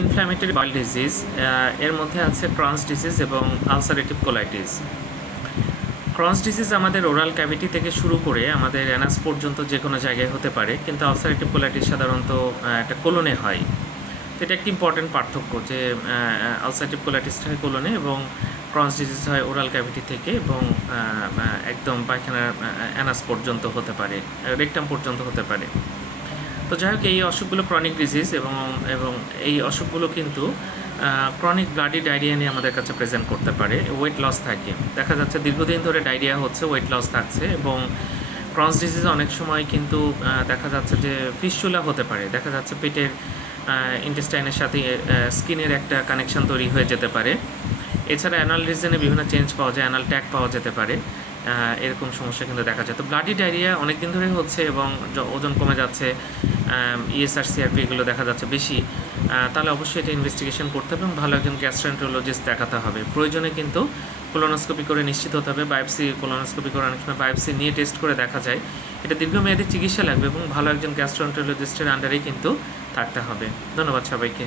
Inflammatory bowel disease, এর মধ্যে আছে ক্রনস ডিজিজ এবং আলসারেটিভ কোলাইটিস। ক্রনস ডিজিজ আমাদের ওরাল ক্যাভিটি থেকে শুরু করে আমাদের অ্যানাস পর্যন্ত যে কোনো জায়গায় হতে পারে, কিন্তু আলসারেটিভ কোলাইটিস সাধারণত একটা কোলনে হয়। তো এটা একটি ইম্পর্টেন্ট পার্থক্য যে আলসারেটিভ কোলাইটিসটা হয় কোলনে এবং ক্রনস ডিজিজ হয় ওরাল ক্যাভিটি থেকে এবং একদম পায়খানার অ্যানাস পর্যন্ত হতে পারে, রেকটাম পর্যন্ত হতে পারে। তো যাই হোক, এই অসুখগুলো ক্রনিক ডিজিজ এবং এই অসুখগুলো কিন্তু ক্রনিক ব্লাডি ডায়রিয়া নিয়ে আমাদের কাছে প্রেজেন্ট করতে পারে। ওয়েট লস থাকে, দেখা যাচ্ছে দীর্ঘদিন ধরে ডায়রিয়া হচ্ছে, ওয়েট লস থাকছে। এবং ক্রনস ডিজিজ অনেক সময় কিন্তু দেখা যাচ্ছে যে ফিস্চুলা হতে পারে, দেখা যাচ্ছে পেটের ইন্টেস্টাইনের সাথে স্কিনের একটা কানেকশন তৈরি হয়ে যেতে পারে। এছাড়া অ্যানাল রিজনে বিভিন্ন চেঞ্জ পাওয়া যায়, অ্যানাল ট্যাগ পাওয়া যেতে পারে, এরকম সমস্যা কিন্তু দেখা যায়। তো ব্লাডি ডায়রিয়া অনেক দিন ধরে হচ্ছে এবং ওজন কমে যাচ্ছে, ইএসআর সিআরপি এগুলো দেখা যাচ্ছে বেশি, তাহলে অবশ্যই এটা ইনভেস্টিগেশন করতে হবে এবং ভালো একজন গ্যাস্ট্রোএন্টারোলজিস্ট দেখাতে হবে। প্রয়োজনে কিন্তু কোলোনোস্কোপি করে নিশ্চিত হতে হবে। বায়োপসি, কোলোনোস্কোপি করে অনেক সময় বায়োপসি নিয়ে টেস্ট করে দেখা যায়। এটা দীর্ঘমেয়াদী চিকিৎসা লাগবে এবং ভালো একজন গ্যাস্ট্রোএন্টারোলজিস্টের আন্ডারেই কিন্তু থাকতে হবে। ধন্যবাদ সবাইকে।